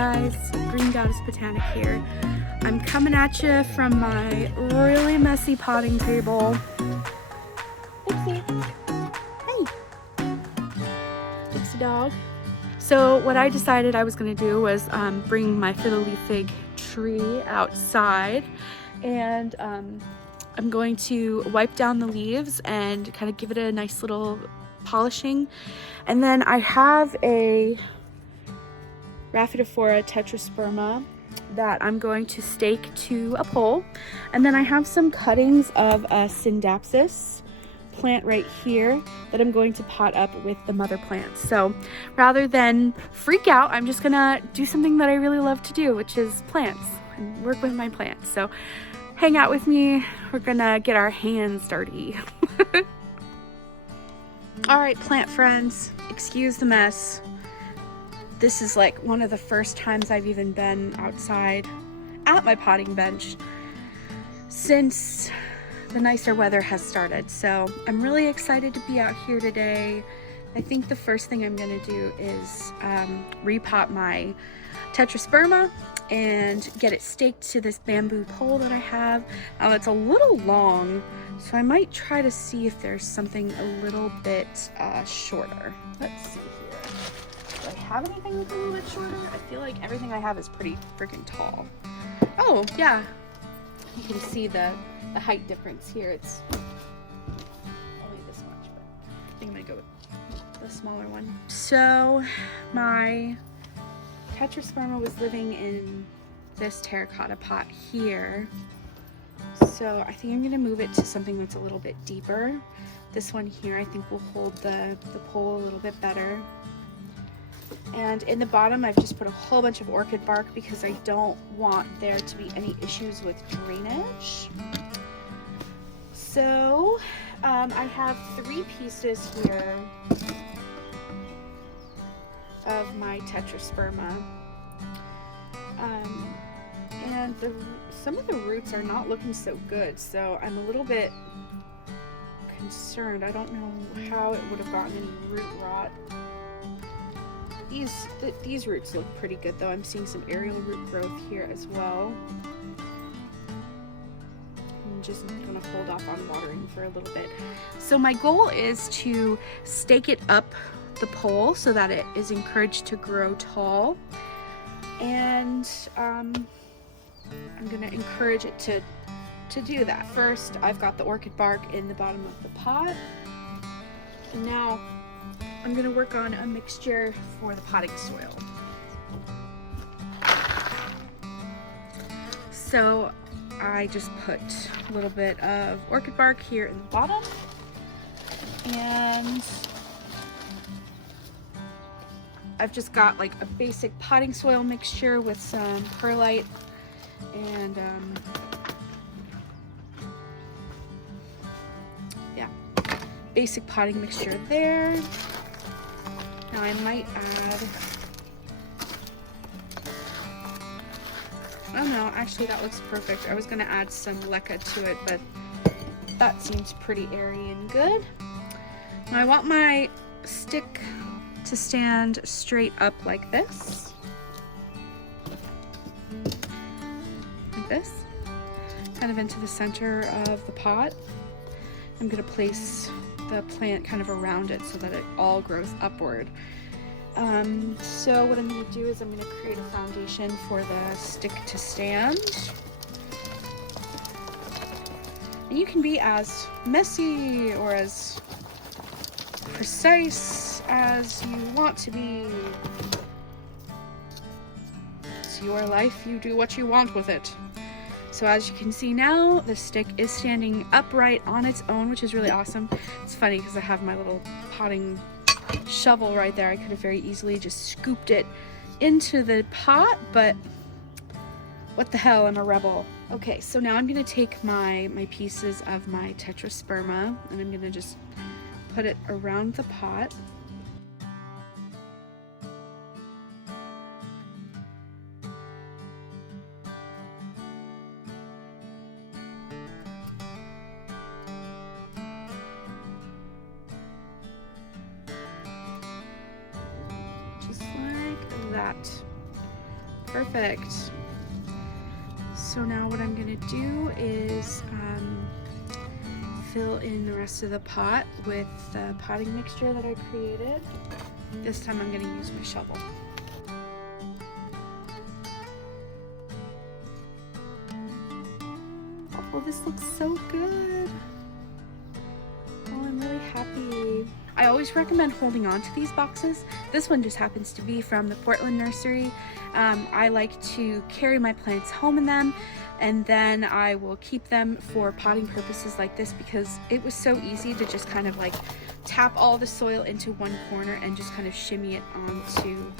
guys, Green Goddess Botanic here. I'm coming at you from my really messy potting table. Dixie. Hey. Dixie dog. So what I decided I was going to do was bring my Fiddle Leaf Fig tree outside, and I'm going to wipe down the leaves and kind of give it a nice little polishing. And then I have a Repotting Tetrasperma that I'm going to stake to a pole. And then I have some cuttings of a Scindapsis plant right here that I'm going to pot up with the mother plant. So rather than freak out, I'm just gonna do something that I really love to do, which is plants and work with my plants. So hang out with me. We're gonna get our hands dirty. All right, plant friends, excuse the mess. This is like one of the first times I've even been outside at my potting bench since the nicer weather has started. So I'm really excited to be out here today. I think the first thing I'm gonna do is repot my Tetrasperma and get it staked to this bamboo pole that I have. Now it's a little long, so I might try to see if there's something a little bit shorter. Let's see here. Do I have anything that's a little bit shorter? I feel like everything I have is pretty freaking tall. Oh yeah, you can see the height difference here. It's only this much, but I think I'm gonna go with the smaller one. So my Tetrasperma was living in this terracotta pot here. So I think I'm gonna move it to something that's a little bit deeper. This one here I think will hold the pole a little bit better. And in the bottom I've just put a whole bunch of orchid bark because I don't want there to be any issues with drainage. So I have 3 pieces here of my Tetrasperma, and some of the roots are not looking so good, so I'm a little bit concerned. I don't know how it would have gotten any root rot. These roots look pretty good though. I'm seeing some aerial root growth here as well. I'm just gonna hold off on watering for a little bit. So my goal is to stake it up the pole so that it is encouraged to grow tall, and I'm gonna encourage it to do that. First, I've got the orchid bark in the bottom of the pot, and now I'm gonna work on a mixture for the potting soil. So I just put a little bit of orchid bark here in the bottom, and I've just got like a basic potting soil mixture with some perlite and yeah, basic potting mixture there. Now I might add, oh no, actually that looks perfect. I was gonna add some leca to it, but that seems pretty airy and good. Now I want my stick to stand straight up like this. Like this. Kind of into the center of the pot. I'm gonna place the plant kind of around it so that it all grows upward. So what I'm going to do is I'm going to create a foundation for the stick to stand. And you can be as messy or as precise as you want to be. It's your life, you do what you want with it. So as you can see now, the stick is standing upright on its own, which is really awesome. It's funny because I have my little potting shovel right there. I could have very easily just scooped it into the pot, but what the hell, I'm a rebel. Okay, so now I'm gonna take my pieces of my Tetrasperma and I'm gonna just put it around the pot. Just like that. Perfect. So now what I'm gonna do is fill in the rest of the pot with the potting mixture that I created. This time I'm gonna use my shovel. Oh, this looks so good. Oh, I'm really happy. I always recommend holding on to these boxes. This one just happens to be from the Portland nursery. I like to carry my plants home in them, and then I will keep them for potting purposes like this because it was so easy to just kind of like tap all the soil into one corner and just kind of shimmy it onto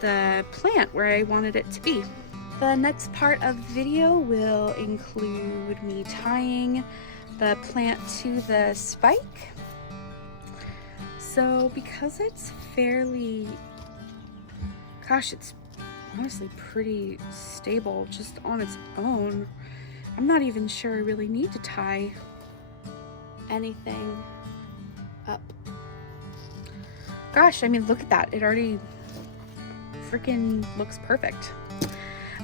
the plant where I wanted it to be. The next part of the video will include me tying the plant to the spike. So because it's fairly, gosh, it's honestly pretty stable just on its own, I'm not even sure I really need to tie anything up. Gosh, I mean, look at that. It already freaking looks perfect.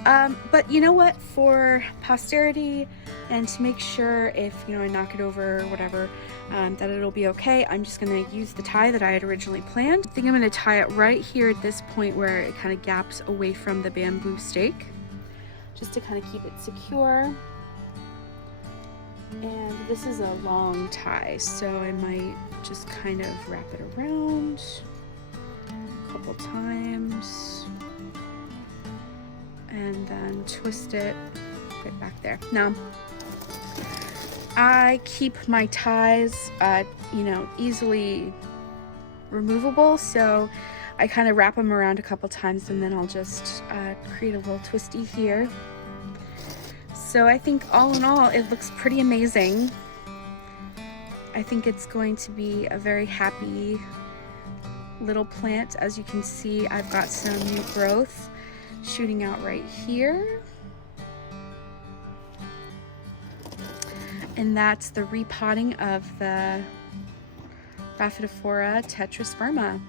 But you know what, for posterity and to make sure if, you know, I knock it over or whatever, that it'll be okay, I'm just gonna use the tie that I had originally planned. I think I'm gonna tie it right here at this point where it kind of gaps away from the bamboo stake, just to kind of keep it secure. And this is a long tie, so I might just kind of wrap it around a couple times and then twist it right back there. Now, I keep my ties, you know, easily removable, so I kind of wrap them around a couple times and then I'll just create a little twisty here. So I think all in all, it looks pretty amazing. I think it's going to be a very happy little plant. As you can see, I've got some new growth shooting out right here. And that's the repotting of the Repotting Tetrasperma.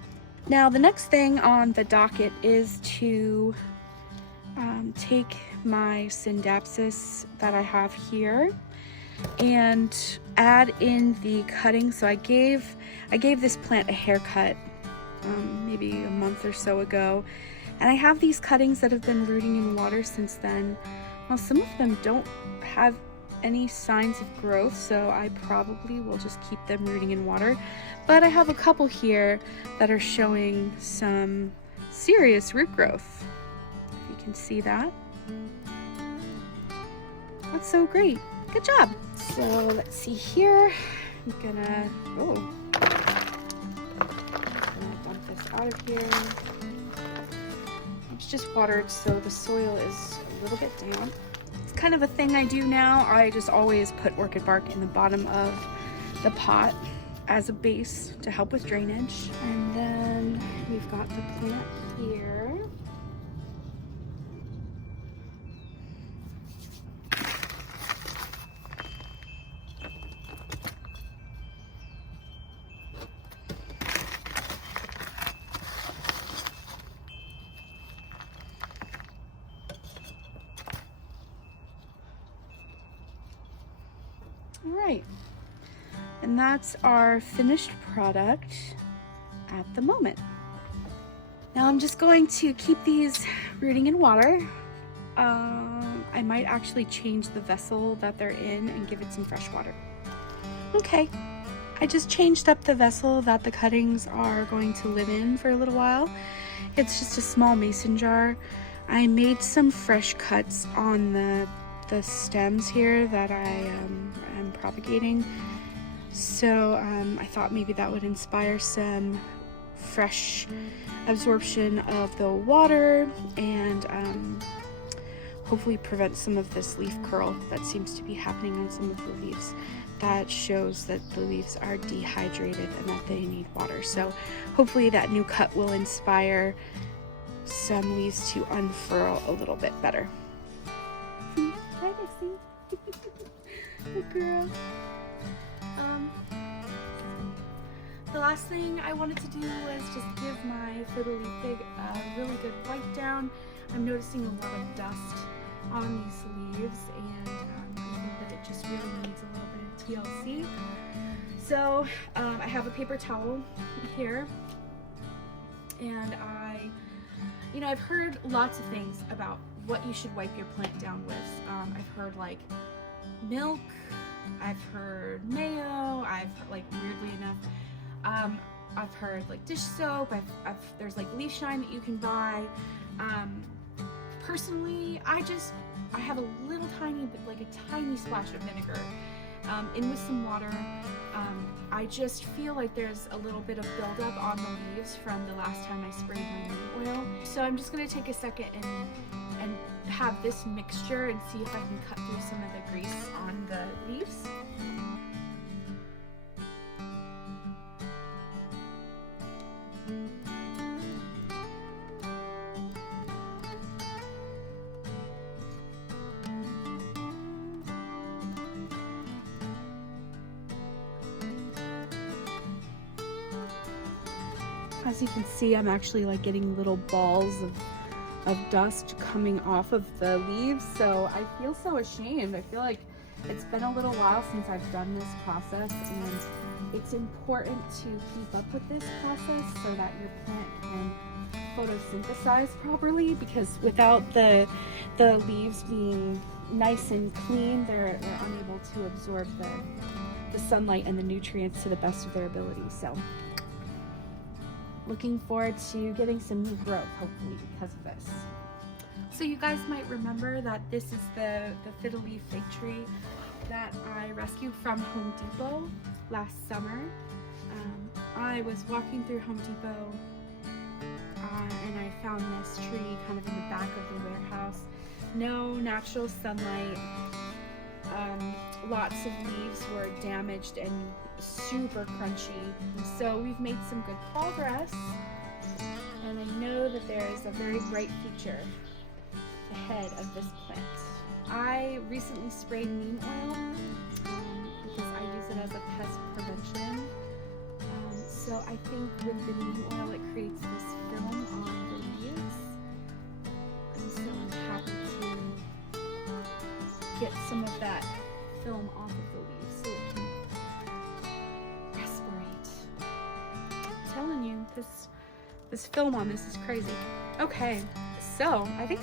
Now the next thing on the docket is to take my Scindapsis that I have here and add in the cutting. So I gave this plant a haircut maybe a month or so ago, and I have these cuttings that have been rooting in water since then. Well, some of them don't have any signs of growth, so I probably will just keep them rooting in water, but I have a couple here that are showing some serious root growth, if you can see that. That's so great. Good job. So let's see here. I'm gonna dump this out of here. It's just watered, so the soil is a little bit damp. It's kind of a thing I do now. I just always put orchid bark in the bottom of the pot as a base to help with drainage. And then we've got the plant here. All right, and that's our finished product at the moment. Now I'm just going to keep these rooting in water. I might actually change the vessel that they're in and give it some fresh water. Okay, I just changed up the vessel that the cuttings are going to live in for a little while. It's just a small mason jar. I made some fresh cuts on the stems here that I am propagating, so I thought maybe that would inspire some fresh absorption of the water and hopefully prevent some of this leaf curl that seems to be happening on some of the leaves. That shows that the leaves are dehydrated and that they need water. So hopefully that new cut will inspire some leaves to unfurl a little bit better. Hi, Dixie. Good girl. The last thing I wanted to do was just give my Fiddle Leaf Fig a really good wipe down. I'm noticing a lot of dust on these leaves, and I think that it just really needs a little bit of TLC. So I have a paper towel here, and I've heard lots of things about what you should wipe your plant down with. I've heard like milk, I've heard mayo, I've heard, like, weirdly enough, I've heard like dish soap, there's like leaf shine that you can buy. Personally, I have a little tiny bit, like a tiny splash of vinegar in with some water. I just feel like there's a little bit of buildup on the leaves from the last time I sprayed my neem oil. So I'm just gonna take a second and have this mixture and see if I can cut through some of the grease on the leaves. As you can see, I'm actually like getting little balls of dust coming off of the leaves, so I feel so ashamed. I feel like it's been a little while since I've done this process, and it's important to keep up with this process so that your plant can photosynthesize properly, because without the leaves being nice and clean, they're unable to absorb the sunlight and the nutrients to the best of their ability. So looking forward to getting some new growth, hopefully, because of this. So you guys might remember that this is the Fiddle Leaf Fig tree that I rescued from Home Depot last summer. I was walking through Home Depot and I found this tree kind of in the back of the warehouse. No natural sunlight. Lots of leaves were damaged and super crunchy. So we've made some good progress, and I know that there is a very bright future ahead of this plant. I recently sprayed neem oil because I use it as a pest prevention. So I think with the neem oil it creates this film on the leaves, and so I'm happy to get some of that film off of the leaves so it can respirate. I'm telling you, this film on this is crazy. Okay, so I think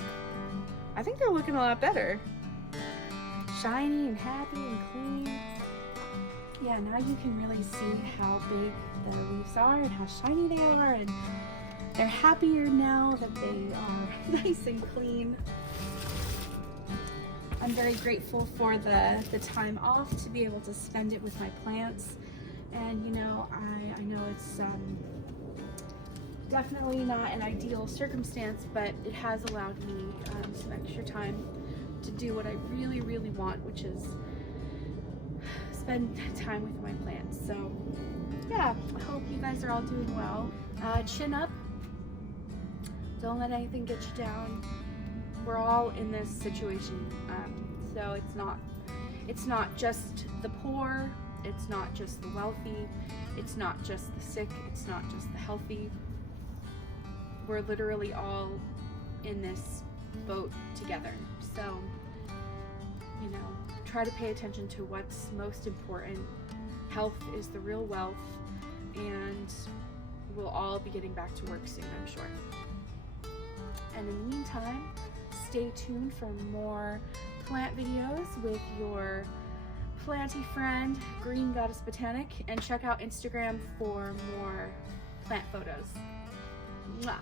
they're looking a lot better. Shiny and happy and clean. Yeah, now you can really see how big the leaves are and how shiny they are, and they're happier now that they are nice and clean. I'm very grateful for the time off to be able to spend it with my plants. And you know, I know it's definitely not an ideal circumstance, but it has allowed me some extra time to do what I really, really want, which is spend time with my plants. So yeah, I hope you guys are all doing well. Chin up. Don't let anything get you down. We're all in this situation, so it's not just the poor, it's not just the wealthy, it's not just the sick, it's not just the healthy. We're literally all in this boat together. So, you know, try to pay attention to what's most important. Health is the real wealth, and we'll all be getting back to work soon, I'm sure. And in the meantime, stay tuned for more plant videos with your planty friend, Green Goddess Botanic, and check out Instagram for more plant photos. Mwah.